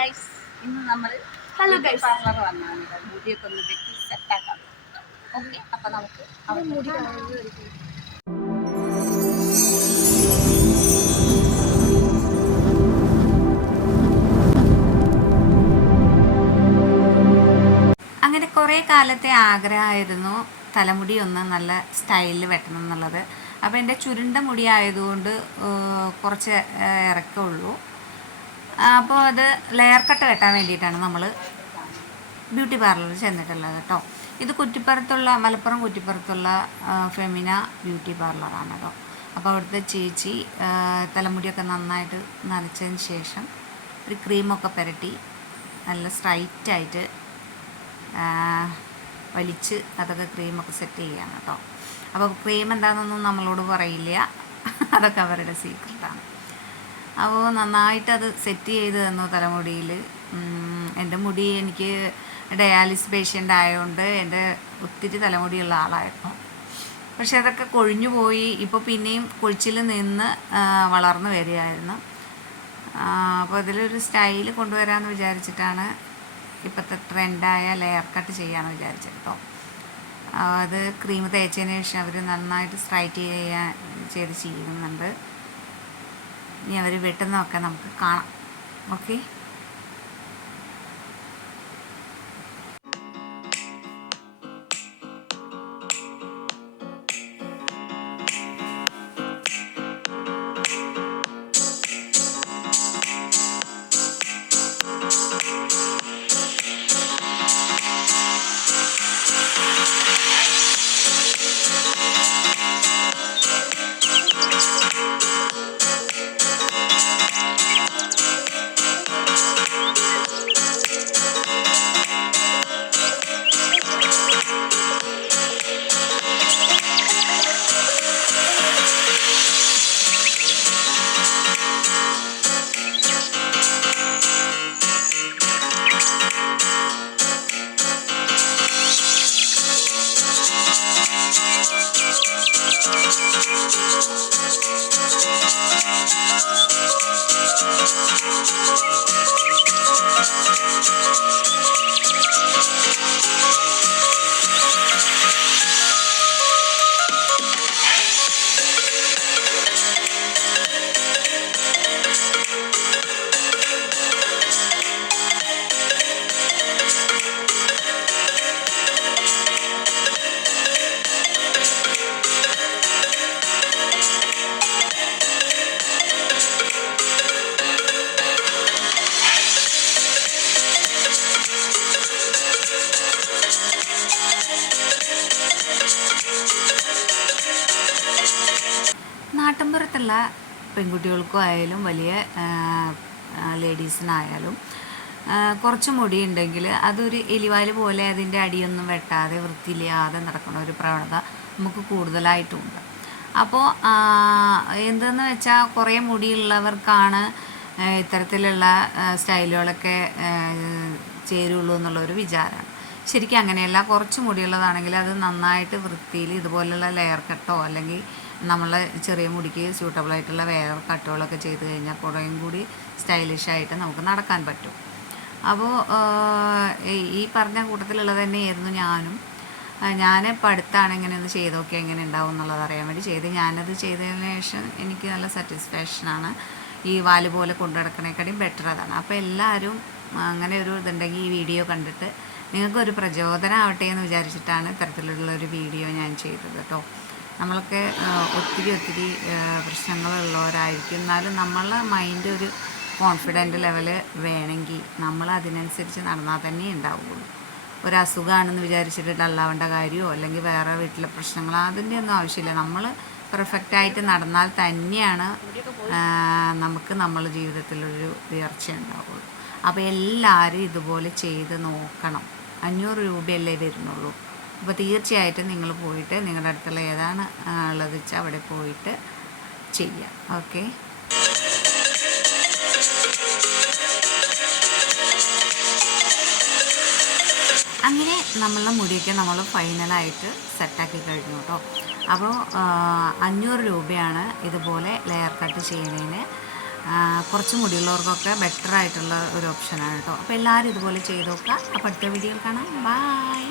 Guys, ഇന്ന് നമ്മൾ parlour വന്നാണ് മുടിയൊക്കെ ഒന്ന് വെട്ടി സെറ്റാക്കാം. ഓക്കെ, അപ്പം നമുക്ക് മുടി അങ്ങനെ കുറേ കാലത്തെ ആഗ്രഹമായിരുന്നു തലമുടി ഒന്ന് നല്ല സ്റ്റൈലിൽ വെട്ടണം എന്നുള്ളത്. അപ്പോൾ എൻ്റെ ചുരുണ്ട മുടി ആയതുകൊണ്ട് കുറച്ച് ഇറക്കമുള്ളൂ. അപ്പോൾ അത് ലെയർ കട്ട് വെട്ടാൻ വേണ്ടിയിട്ടാണ് നമ്മൾ ബ്യൂട്ടി പാർലറിൽ ചെന്നിട്ടുള്ളത് കേട്ടോ. ഇത് കുറ്റിപ്പുറത്തുള്ള മലപ്പുറം കുറ്റിപ്പുറത്തുള്ള ഫെമിന ബ്യൂട്ടി പാർലറാണ് കേട്ടോ. അപ്പോൾ അവിടുത്തെ ചേച്ചി തലമുടിയൊക്കെ നന്നായിട്ട് നനച്ചതിന് ശേഷം ഒരു ക്രീമൊക്കെ പുരട്ടി നല്ല സ്ട്രൈറ്റായിട്ട് വലിച്ച് അതൊക്കെ ക്രീമൊക്കെ സെറ്റ് ചെയ്യുകയാണ് കേട്ടോ. അപ്പോൾ ക്രീം എന്താണെന്നൊന്നും നമ്മളോട് പറയില്ല, അതൊക്കെ അവരുടെ സീക്രട്ടാണ്. അപ്പോൾ നന്നായിട്ട് അത് സെറ്റ് ചെയ്ത് തന്നു തലമുടിയിൽ. എൻ്റെ മുടി എനിക്ക് ഡയാലിസിസ് പേഷ്യൻ്റ് ആയതുകൊണ്ട് എൻ്റെ ഒത്തിരി തലമുടിയുള്ള ആളായിരുന്നു. പക്ഷെ അതൊക്കെ കൊഴിഞ്ഞു പോയി. ഇപ്പോൾ പിന്നെയും കൊഴിച്ചിൽ നിന്ന് വളർന്നു വരികയായിരുന്നു. അപ്പോൾ അതിലൊരു സ്റ്റൈൽ കൊണ്ടുവരാമെന്ന് വിചാരിച്ചിട്ടാണ് ഇപ്പോഴത്തെ ട്രെൻഡായ ലെയർ കട്ട് ചെയ്യാമെന്ന് വിചാരിച്ചത് കേട്ടോ. അത് ക്രീം തേച്ചതിന് ശേഷം അവർ നന്നായിട്ട് സ്ട്രൈറ്റ് ചെയ്യുന്നുണ്ട്. ഇനി അവർ വെട്ടുന്നതൊക്കെ നമുക്ക് കാണാം. ഓക്കെ, നാട്ടിൻപുറത്തുള്ള പെൺകുട്ടികൾക്കും ആയാലും വലിയ ലേഡീസിനായാലും കുറച്ച് മുടിയുണ്ടെങ്കിൽ അതൊരു എലിവാല് പോലെ അതിൻ്റെ അടിയൊന്നും വെട്ടാതെ വൃത്തിയില്ലാതെ നടക്കുന്ന ഒരു പ്രവണത നമുക്ക് കൂടുതലായിട്ടുമുണ്ട്. അപ്പോൾ എന്തെന്ന് വെച്ചാൽ കുറേ മുടിയുള്ളവർക്കാണ് ഇത്തരത്തിലുള്ള സ്റ്റൈലുകളൊക്കെ ചേരുള്ളൂ എന്നുള്ളൊരു വിചാരമാണ്. ശരിക്കും അങ്ങനെയല്ല. കുറച്ച് മുടിയുള്ളതാണെങ്കിൽ അത് നന്നായിട്ട് വൃത്തിയിൽ ഇതുപോലുള്ള ലെയർ കട്ടോ അല്ലെങ്കിൽ നമ്മൾ ചെറിയ മുടിക്ക് സ്യൂട്ടബിളായിട്ടുള്ള വേറെ കട്ടുകളൊക്കെ ചെയ്ത് കഴിഞ്ഞാൽ കുറേയും കൂടി സ്റ്റൈലിഷായിട്ട് നമുക്ക് നടക്കാൻ പറ്റും. അപ്പോൾ ഈ പറഞ്ഞ കൂട്ടത്തിലുള്ളത് തന്നെയായിരുന്നു ഞാനും. ഞാനിപ്പോൾ അടുത്താണ് ഇങ്ങനെ ഒന്ന് ചെയ്ത് നോക്കി എങ്ങനെ ഉണ്ടാവും എന്നുള്ളത് അറിയാൻ വേണ്ടി ചെയ്ത്. ഞാനത് ചെയ്തതിന് ശേഷം എനിക്ക് നല്ല സാറ്റിസ്ഫാക്ഷനാണ്. ഈ വാല് പോലെ കൊണ്ടു നടക്കണേക്കാളും ബെറ്റർ അതാണ്. അപ്പോൾ എല്ലാവരും അങ്ങനെ ഒരു ഇതുണ്ടെങ്കിൽ ഈ വീഡിയോ കണ്ടിട്ട് നിങ്ങൾക്കൊരു പ്രചോദനം ആവട്ടെ എന്ന് വിചാരിച്ചിട്ടാണ് ഇത്തരത്തിലുള്ളൊരു വീഡിയോ ഞാൻ ചെയ്തത് കേട്ടോ. നമ്മളൊക്കെ ഒത്തിരി പ്രശ്നങ്ങളുള്ളവരായിരിക്കും. എന്നാലും നമ്മളെ മൈൻഡ് ഒരു കോൺഫിഡൻറ്റ് ലെവല് വേണമെങ്കിൽ നമ്മൾ അതിനനുസരിച്ച് നടന്നാൽ തന്നെ ഉണ്ടാവുകയുള്ളൂ. ഒരു അസുഖമാണെന്ന് വിചാരിച്ചിട്ട് ഡള്ളാവേണ്ട കാര്യമോ അല്ലെങ്കിൽ വേറെ വീട്ടിലെ പ്രശ്നങ്ങളോ അതിൻ്റെ ഒന്നും ആവശ്യമില്ല. നമ്മൾ പെർഫെക്റ്റായിട്ട് നടന്നാൽ തന്നെയാണ് നമുക്ക് നമ്മളെ ജീവിതത്തിലൊരു ഉയർച്ച ഉണ്ടാവുള്ളൂ. അപ്പോൾ എല്ലാവരും ഇതുപോലെ ചെയ്ത് നോക്കണം. 500 രൂപയല്ലേ വരുന്നുള്ളൂ. അപ്പോൾ തീർച്ചയായിട്ടും നിങ്ങൾ പോയിട്ട് നിങ്ങളുടെ അടുത്തുള്ള ഏതാണ് ഉള്ളത് വെച്ചാൽ അവിടെ പോയിട്ട് ചെയ്യാം. ഓക്കെ, അങ്ങനെ നമ്മളുടെ മുടിയൊക്കെ നമ്മൾ ഫൈനലായിട്ട് സെറ്റാക്കി കഴിഞ്ഞു കേട്ടോ. അപ്പോൾ 500 രൂപയാണ് ഇതുപോലെ ലെയർ കട്ട് ചെയ്യുന്നതിന്. കുറച്ച് മുടിയുള്ളവർക്കൊക്കെ ബെറ്റർ ആയിട്ടുള്ള ഒരു ഓപ്ഷനാണ് കേട്ടോ. അപ്പോൾ എല്ലാവരും ഇതുപോലെ ചെയ്ത് നോക്കുക. അപ്പോൾ അടുത്ത വീഡിയോയിൽ കാണാം. ബൈ.